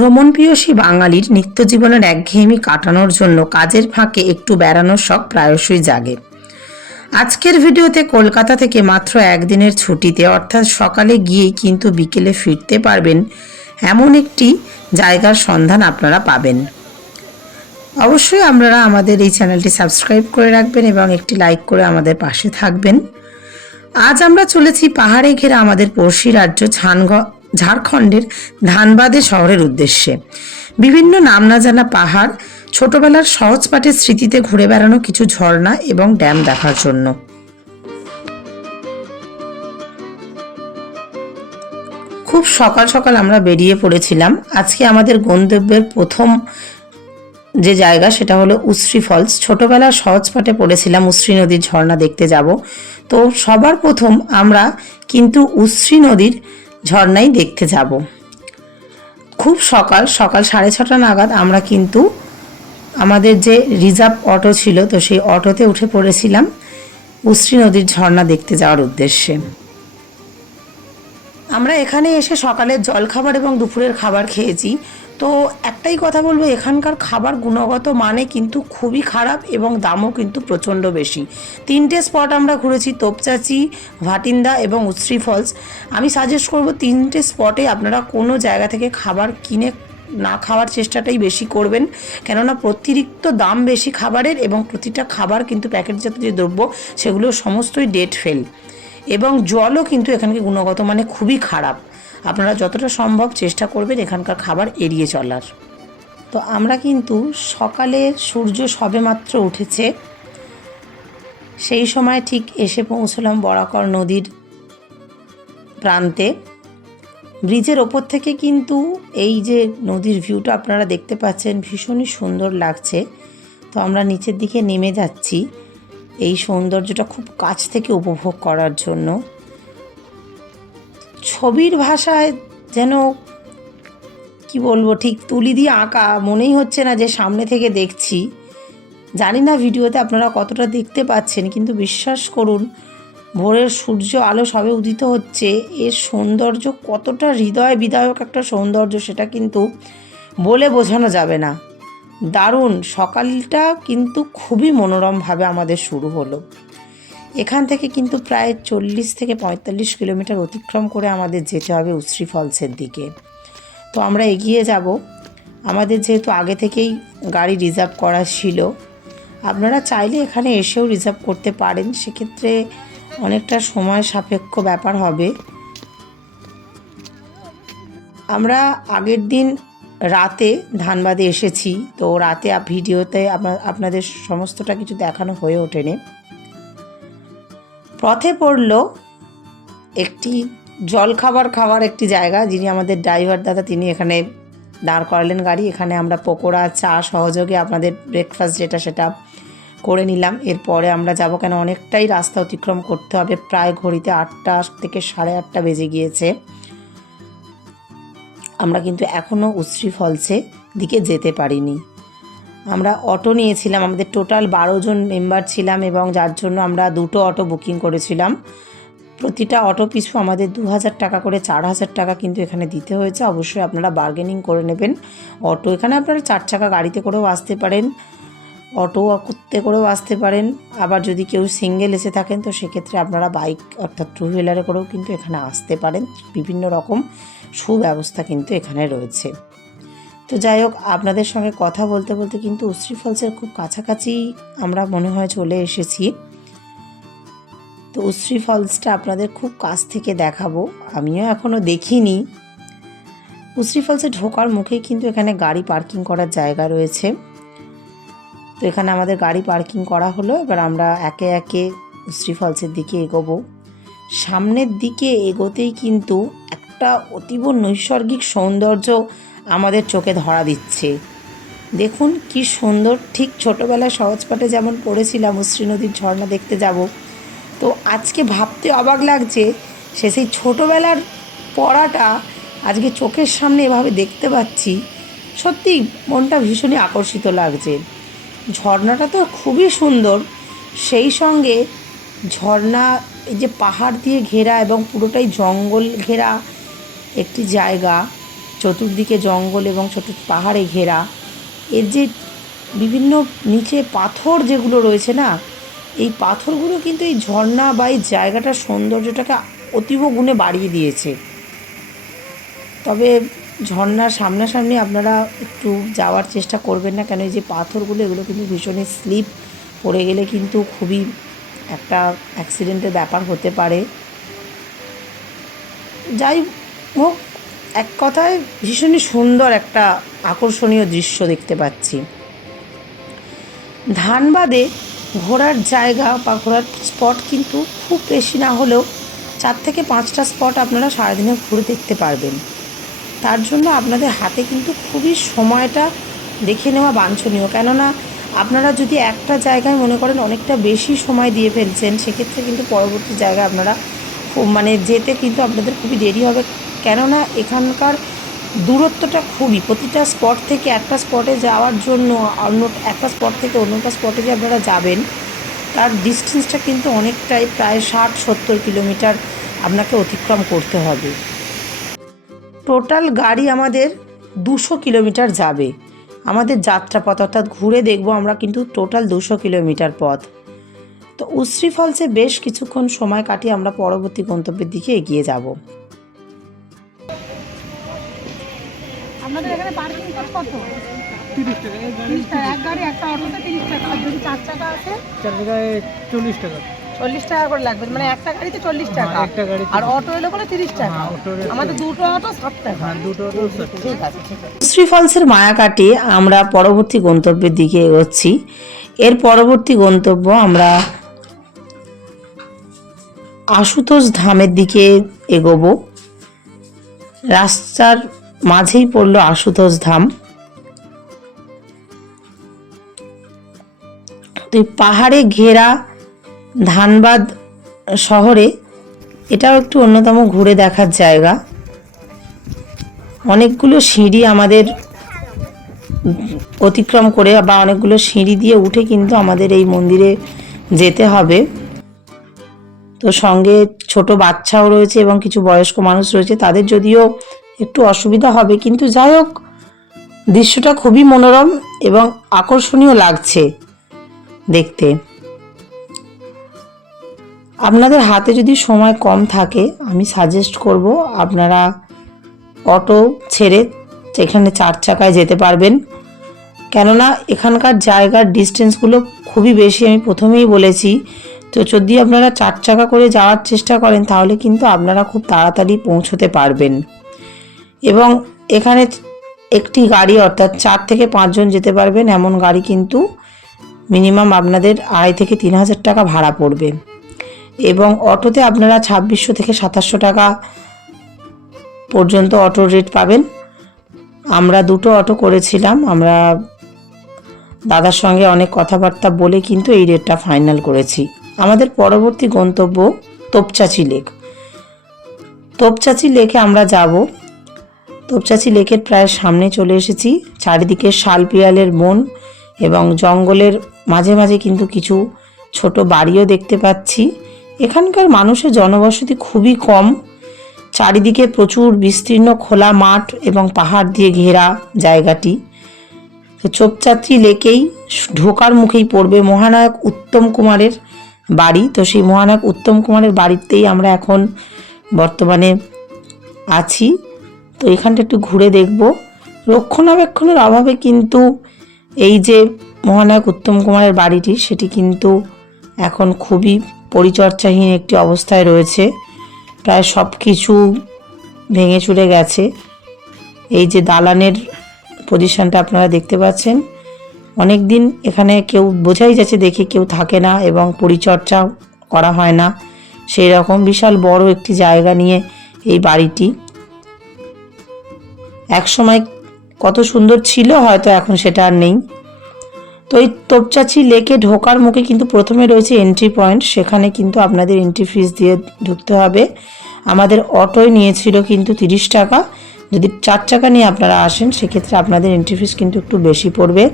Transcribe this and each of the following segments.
ভ্রমণপ্রিয়সী বাঙালির নিত্যজীবনের একঘেয়েমি কাটানোর জন্য কাজের ফাঁকে একটু বেড়ানোর শখ প্রায়শই জাগে। আজকের ভিডিওতে কলকাতা থেকে মাত্র একদিনের ছুটিতে অর্থাৎ সকালে গিয়েই কিন্তু বিকেলে ফিরতে পারবেন এমন একটি জায়গার সন্ধান আপনারা পাবেন। অবশ্যই আপনারা আমাদের এই চ্যানেলটি সাবস্ক্রাইব করে রাখবেন এবং একটি লাইক করে আমাদের পাশে থাকবেন। আজ আমরা চলেছি পাহাড়ে ঘেরা আমাদের পড়শি রাজ্য ঝানগ ঝাড়খণ্ডের ধানবাদে শহরের উদ্দেশ্যে। বিভিন্ন নাম না জানা পাহাড়, ছোটবেলার সহজ পাঠের স্মৃতিতে ঘুরে বেড়ানো কিছু ঝর্ণা এবং ড্যাম দেখার জন্য। খুব সকাল সকাল আমরা বেরিয়ে পড়েছিলাম। আজকে আমাদের গন্তব্যের প্রথম যে জায়গা সেটা হলো উশ্রী ফলস। ছোটবেলার সহজ পাঠে পড়েছিলাম উশ্রী নদীর ঝর্ণা দেখতে যাব। তো সবার প্রথম আমরা কিন্তু উশ্রী নদীর ঝর্ণাই দেখতে যাব। খুব সকাল সকাল সাড়ে ছটা নাগাদ আমরা কিন্তু আমাদের যে রিজার্ভ অটো ছিল, তো সেই অটোতে উঠে পড়েছিলাম উশ্রী নদীর ঝর্ণা দেখতে যাওয়ার উদ্দেশ্যে। আমরা এখানে এসে সকালের জলখাবার এবং দুপুরের খাবার খেয়েছি। তো একটাই কথা বলব, এখানকার খাবার গুণগত মানে কিন্তু খুবই খারাপ এবং দামও কিন্তু প্রচণ্ড বেশি। তিনটে স্পট আমরা ঘুরেছি, তোপচাচি, ভাটিন্দা এবং উশ্রী ফলস আমি সাজেস্ট করব তিনটে স্পটে আপনারা কোনো জায়গা থেকে খাবার কিনে না খাওয়ার চেষ্টাটাই বেশি করবেন। কেননা অতিরিক্ত দাম বেশি খাবারের এবং প্রতিটা খাবার কিন্তু প্যাকেটজাত যে দ্রব্য, সেগুলো সমস্তই ডেট ফেল এবং জলও কিন্তু এখানকে গুণগত মানে খুবই খারাপ। আপনারা যতটা সম্ভব চেষ্টা করবেন এখানকার খাবার এড়িয়ে চলার। তো আমরা কিন্তু সকালে সূর্য সবেমাত্র উঠেছে, সেই সময় ঠিক এসে পৌঁছলাম বরাকর নদীর প্রান্তে। ব্রিজের ওপর থেকে কিন্তু এই যে নদীর ভিউটা আপনারা দেখতে পাচ্ছেন, ভীষণই সুন্দর লাগছে। তো আমরা নিচের দিকে নেমে যাচ্ছি এই সৌন্দর্যটা খুব কাছ থেকে উপভোগ করার জন্য। ছবির ভাষায় যেন, কি বলব, ঠিক তুলি দিয়ে আঁকা, মনেই হচ্ছে না যে সামনে থেকে দেখছি। জানি না ভিডিওতে আপনারা কতটা দেখতে পাচ্ছেন, কিন্তু বিশ্বাস করুন, ভোরের সূর্য আলো সবে উদিত হচ্ছে। এর সৌন্দর্য কতটা হৃদয় বিদায়ক একটা সৌন্দর্য, সেটা কিন্তু বলে বোঝানো যাবে না। দারুণ, সকালটা কিন্তু খুবই মনোরমভাবে আমাদের শুরু হলো। এখান থেকে কিন্তু প্রায় চল্লিশ থেকে পঁয়তাল্লিশ কিলোমিটার অতিক্রম করে আমাদের যেতে হবে উশ্রী ফলসের দিকে। তো আমরা এগিয়ে যাব। আমাদের যেহেতু আগে থেকেই গাড়ি রিজার্ভ করা ছিল, আপনারা চাইলে এখানে এসেও রিজার্ভ করতে পারেন। সেক্ষেত্রে অনেকটা সময় সাপেক্ষ ব্যাপার হবে। আমরা আগের দিন রাতে ধানবাদে এসেছি, তো রাতে ভিডিওতে আপনা- আপনাদের সমস্তটা কিছু দেখানো হয়ে ওঠেনি। পথে পড়ল একটি জলখাবার খাওয়ার একটি জায়গা, যিনি আমাদের ড্রাইভার দাদা, তিনি এখানে দাঁড় করালেন গাড়ি। এখানে আমরা পকোড়া, চা সহযোগে আপনাদের ব্রেকফাস্ট যেটা সেটা করে নিলাম। এরপরে আমরা যাব কেন? অনেকটাই রাস্তা অতিক্রম করতে হবে। প্রায় ঘড়িতে আটটা থেকে সাড়ে আটটা বেজে গিয়েছে। আমরা কিন্তু এখনও উশ্রী ফলসে দিকে যেতে পারিনি। আমরা অটো নিয়েছিলাম, আমাদের টোটাল বারো জন মেম্বার ছিলাম এবং যার জন্য আমরা দুটো অটো বুকিং করেছিলাম। প্রতিটা অটো পিছু আমাদের দু হাজার টাকা করে, চার হাজার টাকা কিন্তু এখানে দিতে হয়েছে। অবশ্যই আপনারা বার্গেনিং করে নেবেন। অটো, এখানে আপনারা চার চাকা গাড়িতে করেও আসতে পারেন অটো করতে করেও আসতে পারেন। আবার যদি কেউ সিঙ্গেল এসে থাকেন, তো সেক্ষেত্রে আপনারা বাইক অর্থাৎ টু হুইলারে করেও কিন্তু এখানে আসতে পারেন। বিভিন্ন রকম সুব্যবস্থা কিন্তু এখানে রয়েছে। তো যাই হোক, আপনাদের সঙ্গে কথা বলতে বলতে কিন্তু উশ্রী ফলসের খুব কাছাকাছি আমরা মনে হয় চলে এসেছি। তো উশ্রী ফলসটা আপনাদের খুব কাছ থেকে দেখাবো, আমিও এখনও দেখিনি। উশ্রী ফলসে ঢোকার মুখেই কিন্তু এখানে গাড়ি পার্কিং করার জায়গা রয়েছে। তো এখানে আমাদের গাড়ি পার্কিং করা হলো, এবার আমরা একে একে উশ্রী ফলসের দিকে এগোবো। সামনের দিকে এগোতেই কিন্তু একটা অতীব নৈসর্গিক সৌন্দর্য আমাদের চোখে ধরা দিচ্ছে। দেখুন কি সুন্দর, ঠিক ছোটোবেলায় সহজপাঠে যেমন পড়েছিলাম উশ্রী নদীর ঝর্ণা দেখতে যাব। তো আজকে ভাবতে অবাক লাগছে, সে সেই ছোটোবেলার পড়াটা আজকে চোখের সামনে এভাবে দেখতে পাচ্ছি। সত্যি মনটা ভীষণই আকর্ষিত লাগছে। ঝর্ণাটা তো খুবই সুন্দর, সেই সঙ্গে ঝর্ণা, এই যে পাহাড় দিয়ে ঘেরা এবং পুরোটাই জঙ্গল ঘেরা একটি জায়গা। চতুর্দিকে জঙ্গল এবং ছোট পাহাড়ে ঘেরা। এর যে বিভিন্ন নিচে পাথর যেগুলো রয়েছে না, এই পাথরগুলো কিন্তু এই ঝর্ণা বা এই জায়গাটার সৌন্দর্যটাকে অতীব গুণে বাড়িয়ে দিয়েছে। তবে ঝর্ণার সামনাসামনি আপনারা একটু যাওয়ার চেষ্টা করবেন না, কেন এই যে পাথরগুলো, এগুলো কিন্তু ভীষণই স্লিপ। পড়ে গেলে কিন্তু খুবই একটা অ্যাক্সিডেন্টের ব্যাপার হতে পারে। যাই হোক এক কথায় ভীষণই সুন্দর একটা আকর্ষণীয় দৃশ্য দেখতে পাচ্ছি। ধানবাদে ঘোরার জায়গা বা ঘোরার স্পট কিন্তু খুব বেশি না হলেও চার থেকে পাঁচটা স্পট আপনারা সারাদিনে ঘুরে দেখতে পারবেন। তার জন্য আপনাদের হাতে কিন্তু খুবই সময়টা দেখে নেওয়া বাঞ্ছনীয়। কেননা আপনারা যদি একটা জায়গায় মনে করেন অনেকটা বেশি সময় দিয়ে ফেলছেন, সেক্ষেত্রে কিন্তু পরবর্তী জায়গায় আপনারা মানে যেতে কিন্তু আপনাদের খুবই দেরি হবে। কেননা এখানকার দূরত্বটা খুবই। প্রতিটা স্পট থেকে একটা স্পটে যাওয়ার জন্য অন্য একটা স্পট থেকে অন্যটা স্পটে যে আপনারা যাবেন, তার ডিস্টেন্সটা কিন্তু অনেকটাই প্রায় ষাট, সত্তর কিলোমিটার আপনাকে অতিক্রম করতে হবে। টোটাল গাড়ি আমাদের দুশো কিলোমিটার যাবে। আমাদের যাত্রাপথ অর্থাৎ ঘুরে দেখব আমরা কিন্তু টোটাল দুশো কিলোমিটার পথ। তো উশ্রী ফলসে বেশ কিছুক্ষণ সময় কাটিয়ে আমরা পরবর্তী গন্তব্যের দিকে এগিয়ে যাব। আপনাদের এখানে পার্কিং কত কত? তিরিশ টাকা তিরিশ টাকা এক গাড়ি একটা অটোতে তিরিশ টাকা আর যদি চার চাকা আছে চার জায়গায় চল্লিশ টাকা। চল্লিশ টাকা করে লাগবে মানে একটা গাড়িতে চল্লিশ টাকা। একটা গাড়ি আর অটো এলে বলে তিরিশ টাকা। অটোর একটা- আমাদের দুটো অটো ষাট টাকা। দুটো তো ঠিক আছে ঠিক ফলসের মায়া কাটিয়ে আমরা পরবর্তী গন্তব্যের দিকে এগোচ্ছি। এর পরবর্তী গন্তব্য আমরা আশুতোষ ধামের দিকে এগোবো। রাস্তার মাঝেই পড়ল আশুতোষ ধাম। তো এই পাহাড়ে ঘেরা ধানবাদ শহরে, এটাও একটু অন্যতম ঘুরে দেখার জায়গা। অনেকগুলো সিঁড়ি আমাদের অতিক্রম করে বা অনেকগুলো সিঁড়ি দিয়ে উঠে কিন্তু আমাদের এই মন্দিরে যেতে হবে। তো সঙ্গে ছোট বাচ্চাও রয়েছে এবং কিছু বয়স্ক মানুষ রয়েছে। তাদের যদিও একটু অসুবিধা হবে, কিন্তু যাই হোক, দৃশ্যটা খুবই মনোরম এবং আকর্ষণীয় লাগছে দেখতে। আপনাদের হাতে যদি সময় কম থাকে, আমি সাজেস্ট করব আপনারা অটো ছেড়ে এখানে চার চাকায় যেতে পারবেন। কেননা এখানকার জায়গার ডিস্টেন্সগুলো খুবই বেশি, আমি প্রথমেই বলেছি। তো যদি আপনারা চার চাকা করে যাওয়ার চেষ্টা করেন, তাহলে কিন্তু আপনারা খুব তাড়াতাড়ি পৌঁছতে পারবেন। এবং এখানে একটি গাড়ি অর্থাৎ চার থেকে পাঁচজন যেতে পারবেন। এমন গাড়ি কিন্তু মিনিমাম আপনাদের আড়াই থেকে তিন হাজার টাকা ভাড়া পড়বে। এবং অটোতে আপনারা ছাব্বিশশো থেকে সাতাশশো টাকা পর্যন্ত অটোর রেট পাবেন। আমরা দুটো অটো করেছিলাম। আমরা দাদার সঙ্গে অনেক কথাবার্তা বলে কিন্তু এই রেটটা ফাইনাল করেছি। আমাদের পরবর্তী গন্তব্য তোপচাচি লেক তোপচাচি লেকে আমরা যাব। তোপচাচি লেকের প্রায় সামনে চলে এসেছি। চারিদিকে শাল পিয়ালের বন এবং জঙ্গলের মাঝে মাঝে কিন্তু কিছু ছোট বাড়িও দেখতে পাচ্ছি। এখানকার মানুষের জনবসতি খুবই কম। চারিদিকে প্রচুর বিস্তীর্ণ খোলা মাঠ এবং পাহাড় দিয়ে ঘেরা জায়গাটি। চোপচাত্রী লেকেই ঢোকার মুখেই পড়বে মহানায়ক উত্তম কুমারের বাড়ি। তো সেই মহানায়ক উত্তম কুমারের বাড়িতেই আমরা এখন বর্তমানে আছি। তো এখানটা একটু ঘুরে দেখব। রক্ষণাবেক্ষণের অভাবে কিন্তু এই যে মহানায়ক উত্তম কুমারের বাড়িটি, সেটি কিন্তু এখন খুবই পরিচর্যাহীন একটি অবস্থায় রয়েছে। প্রায় সব কিছু ভেঙে চুরে গেছে। এই যে দালানের পজিশনটা আপনারা দেখতে পাচ্ছেন। অনেক দিন এখানে কেউ বোঝাই যাচ্ছে দেখে কেউ থাকে না এবং পরিচর্যা করা হয় না। সেই রকম বিশাল বড় একটি জায়গা নিয়ে এই বাড়িটি একসময় কত সুন্দর ছিল, হয়তো এখন সেটা আর নেই। তো এই তোপচাচি লেকে ঢোকার মুখে কিন্তু প্রথমে রয়েছে এন্ট্রি পয়েন্ট সেখানে কিন্তু আপনাদের এন্ট্রি ফিস দিয়ে ঢুকতে হবে। আমাদের অটোয় নিয়েছিল কিন্তু তিরিশ টাকা। যদি চার চাকা নিয়ে আপনারা আসেন, সেক্ষেত্রে আপনাদের এন্ট্রি ফিস কিন্তু একটু বেশি পড়বে।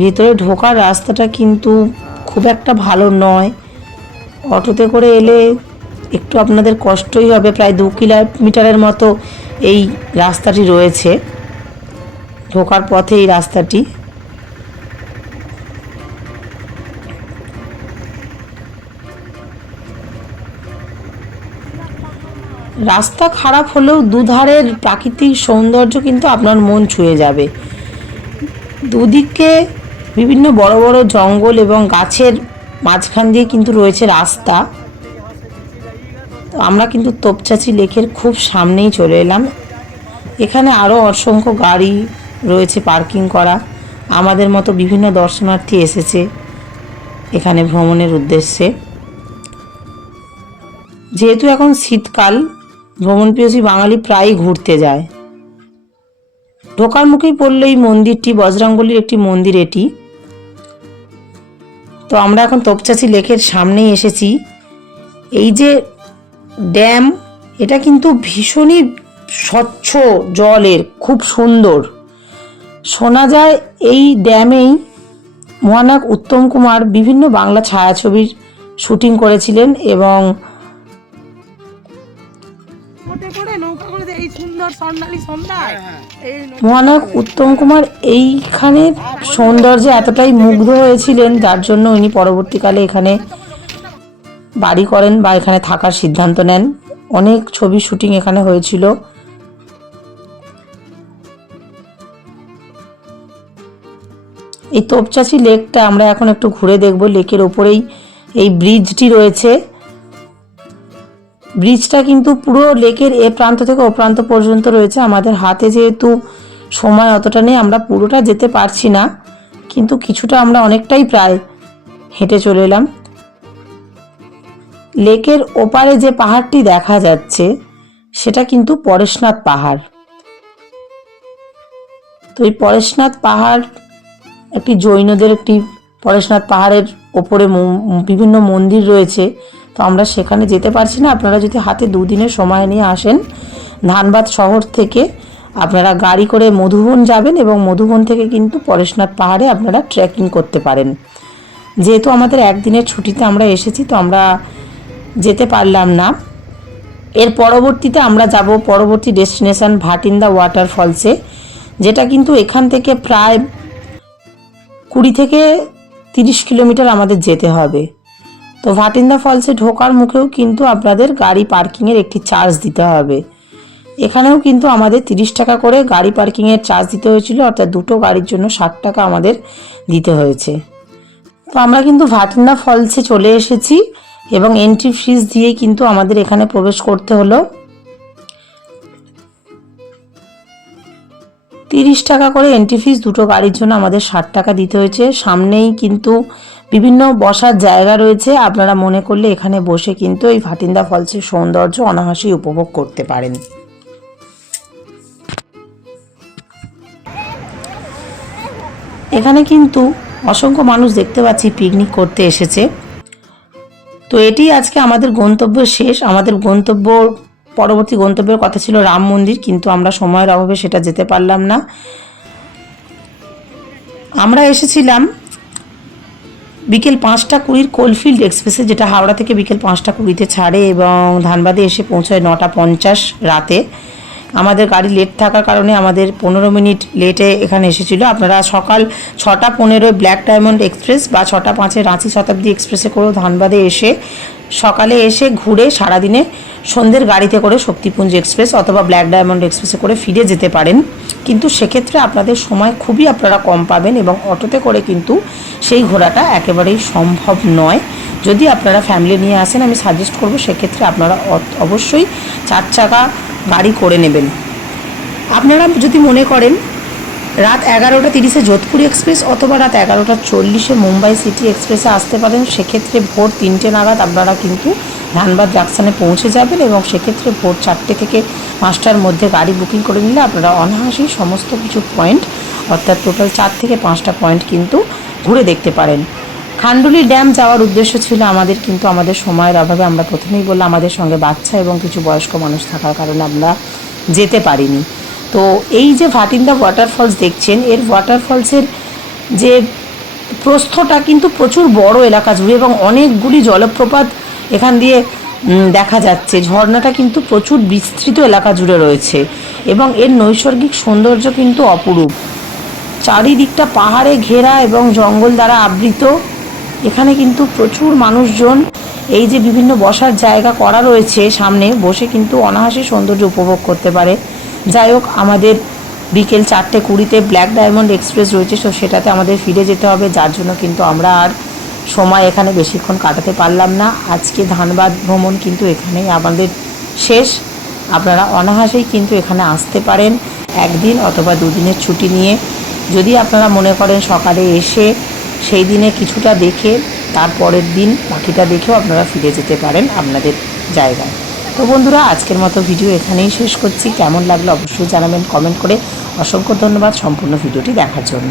ভিতরে ঢোকার রাস্তাটা কিন্তু খুব একটা ভালো নয়। অটোতে করে এলে একটু আপনাদের কষ্টই হবে, প্রায় দু কিলোমিটারের মতো এই রাস্তাটি রয়েছে। ঢোকার পথে এই রাস্তাটি। রাস্তা খারাপ হলেও দুধারের প্রাকৃতিক সৌন্দর্য কিন্তু আপনার মন ছুঁয়ে যাবে। দুদিকে বিভিন্ন বড় বড় জঙ্গল এবং গাছের মাঝখান দিয়ে কিন্তু রয়েছে রাস্তা। তো আমরা কিন্তু তোপচাচি লেকের খুব সামনেই চলে এলাম। এখানে আরও অসংখ্য গাড়ি রয়েছে পার্কিং করা। আমাদের মতো বিভিন্ন দর্শনার্থী এসেছে এখানে ভ্রমণের উদ্দেশ্যে। যেহেতু এখন শীতকাল, ভ্রমণ প্রিয়সী বাঙালি প্রায়ই ঘুরতে যায়। ঢোকার মুখেই পড়ল এই মন্দিরটি বজরাঙ্গলির একটি মন্দির এটি। তো আমরা এখন তোপচাচি লেকের সামনেই এসেছি। এই যে ড্যাম এটা কিন্তু ভীষণই স্বচ্ছ জলের খুব সুন্দর। শোনা যায় এই ড্যামেই মহানায়ক উত্তম কুমার বিভিন্ন বাংলা ছায়াছবির শুটিং করেছিলেন এবং মোটে করে নৌকা করে এই সুন্দর সন্ধ্যালি সন্ধ্যায় এই মহানায়ক উত্তম কুমার এইখানের সৌন্দর্যে এতটাই মুগ্ধ হয়েছিলেন যার জন্য উনি পরবর্তীকালে এখানে বাড়ি করেন বা এখানে থাকার সিদ্ধান্ত নেন। অনেক ছবি শুটিং এখানে হয়েছিল। এই তোপচাচি লেকটা আমরা এখন একটু ঘুরে দেখব। লেকের ওপরেই এই ব্রিজটি রয়েছে। ব্রিজটা কিন্তু পুরো লেকের এ প্রান্ত থেকে ও প্রান্ত পর্যন্ত রয়েছে। আমাদের হাতে যেহেতু সময় অতটা নেই, আমরা পুরোটা যেতে পারছি না। কিন্তু কিছুটা আমরা অনেকটাই প্রায় হেঁটে চলে এলাম। লেকের ওপারে যে পাহাড়টি দেখা যাচ্ছে, সেটা কিন্তু পরেশনাথ পাহাড়। তো এই পরেশনাথ পাহাড় একটি জৈনদের একটি পরেশনাথ পাহাড়ের ওপরে বিভিন্ন মন্দির রয়েছে। তো আমরা সেখানে যেতে পারছি না। আপনারা যদি হাতে দুদিনের সময় নিয়ে আসেন ধানবাদ শহর থেকে, আপনারা গাড়ি করে মধুবন যাবেন এবং মধুবন থেকে কিন্তু পরেশনাথ পাহাড়ে আপনারা ট্রেকিং করতে পারেন। যেহেতু আমাদের একদিনের ছুটিতে আমরা এসেছি, তো আমরা যেতে পারলাম না। এর পরবর্তীতে আমরা যাব পরবর্তী ডেস্টিনেশন ভাটিন্দা ওয়াটার ফলসে, যেটা কিন্তু এখান থেকে প্রায় কুড়ি থেকে তিরিশ কিলোমিটার আমাদের যেতে হবে। তো ভাটিন্দা ফলসে ঢোকার মুখেও কিন্তু আপনাদের গাড়ি পার্কিংয়ের একটি চার্জ দিতে হবে। এখানেও কিন্তু আমাদের তিরিশ টাকা করে গাড়ি পার্কিংয়ের চার্জ দিতে হয়েছিল, অর্থাৎ দুটো গাড়ির জন্য ষাট টাকা আমাদের দিতে হয়েছে। তো আমরা কিন্তু ভাটিন্দা ফলসে চলে এসেছি। এবং এন্ট্রি ফিস দিয়ে কিন্তু আমাদের এখানে প্রবেশ করতে হলো। তিরিশ টাকা করে এন্ট্রি ফিস দুটো গাড়ির জন্য আমাদের ষাট টাকা দিতে হয়েছে। সামনেই কিন্তু বিভিন্ন বসার জায়গা রয়েছে। আপনারা মনে করলে এখানে বসে কিন্তু এই ভাটিন্দা ফলসের সৌন্দর্য অনাহাসেই উপভোগ করতে পারেন। এখানে কিন্তু অসংখ্য মানুষ দেখতে পাচ্ছি পিকনিক করতে এসেছে। তো এটি আজকে আমাদের গন্তব্য শেষ। আমাদের গন্তব্য, পরবর্তী গন্তব্যের কথা ছিল রাম মন্দির, কিন্তু আমরা সময়ের অভাবে সেটা যেতে পারলাম না। আমরা এসেছিলাম বিকেল পাঁচটা কুড়ির কোলফিল্ড এক্সপ্রেসে, যেটা হাওড়া থেকে বিকেল পাঁচটা কুড়িতে ছাড়ে এবং ধানবাদে এসে পৌঁছায় নটা পঞ্চাশ রাতে। আমাদের গাড়ি লেট থাকার কারণে আমাদের পনেরো মিনিট লেটে এখানে এসেছিল। আপনারা সকাল ছটা পনেরোয় ব্ল্যাক ডায়মন্ড এক্সপ্রেস বা ছটা পাঁচে রাঁচি শতাব্দী এক্সপ্রেসে করেও ধানবাদে এসে, সকালে এসে ঘুরে সারাদিনে সন্ধ্যের গাড়িতে করে শক্তিপুঞ্জ এক্সপ্রেস অথবা ব্ল্যাক ডায়মন্ড এক্সপ্রেসে করে ফিরে যেতে পারেন। কিন্তু সেক্ষেত্রে আপনাদের সময় খুবই আপনারা কম পাবেন এবং অটোতে করে কিন্তু সেই ঘোরাটা একেবারেই সম্ভব নয়। যদি আপনারা ফ্যামিলি নিয়ে আসেন, আমি সাজেস্ট করব সেক্ষেত্রে আপনারা অবশ্যই চার চাকা করে নেবেন। আপনারা যদি মনে করেন, রাত এগারোটা তিরিশে যোধপুর এক্সপ্রেস অথবা রাত এগারোটা চল্লিশে মুম্বাই সিটি এক্সপ্রেসে আসতে পারেন, সেক্ষেত্রে ভোর তিনটে নাগাদ আপনারা কিন্তু ধানবাদ জাংশনে পৌঁছে যাবেন এবং সেক্ষেত্রে ভোর চারটে থেকে পাঁচটার মধ্যে গাড়ি বুকিং করে নিলে আপনারা অনায়াসেই সমস্ত কিছু পয়েন্ট অর্থাৎ টোটাল চার থেকে পাঁচটা পয়েন্ট কিন্তু ঘুরে দেখতে পারেন। খান্ডুলি ড্যাম যাওয়ার উদ্দেশ্য ছিল আমাদের, কিন্তু আমাদের সময়ের অভাবে আমরা প্রথমেই বললাম আমাদের সঙ্গে বাচ্চা এবং কিছু বয়স্ক মানুষ থাকার কারণে আমরা যেতে পারিনি। তো এই যে ভাটিন্দা ওয়াটারফলস দেখছেন, এর ওয়াটারফলসের যে প্রস্থটা কিন্তু প্রচুর বড় এলাকা জুড়ে এবং অনেকগুলি জলপ্রপাত এখান দিয়ে দেখা যাচ্ছে। ঝর্ণাটা কিন্তু প্রচুর বিস্তৃত এলাকা জুড়ে রয়েছে এবং এর নৈসর্গিক সৌন্দর্য কিন্তু অপরূপ। চারিদিকটা পাহাড়ে ঘেরা এবং জঙ্গল দ্বারা আবৃত। এখানে কিন্তু প্রচুর মানুষজন এই যে বিভিন্ন বসার জায়গা করা রয়েছে সামনে, বসে কিন্তু অনায়াসে সৌন্দর্য উপভোগ করতে পারে। যাই হোক, আমাদের বিকেল চারটে কুড়িতে ব্ল্যাক ডায়মন্ড এক্সপ্রেস রয়েছে সো সেটাতে আমাদের ফিরে যেতে হবে। যার জন্য কিন্তু আমরা আর সময় এখানে বেশিক্ষণ কাটাতে পারলাম না। আজকে ধানবাদ ভ্রমণ কিন্তু এখানেই আমাদের শেষ। আপনারা অনাহাসেই কিন্তু এখানে আসতে পারেন একদিন অথবা দুদিনের ছুটি নিয়ে। যদি আপনারা মনে করেন সকালে এসে সেই দিনে কিছুটা দেখে তারপরের দিন বাকিটা দেখেও আপনারা ফিরে যেতে পারেন আপনাদের জায়গায়। তো বন্ধুরা, আজকের মতো ভিডিও এখানেই শেষ করছি। কেমন লাগল অবশ্যই জানাবেন কমেন্ট করে। অসংখ্য ধন্যবাদ সম্পূর্ণ ভিডিওটি দেখার জন্য।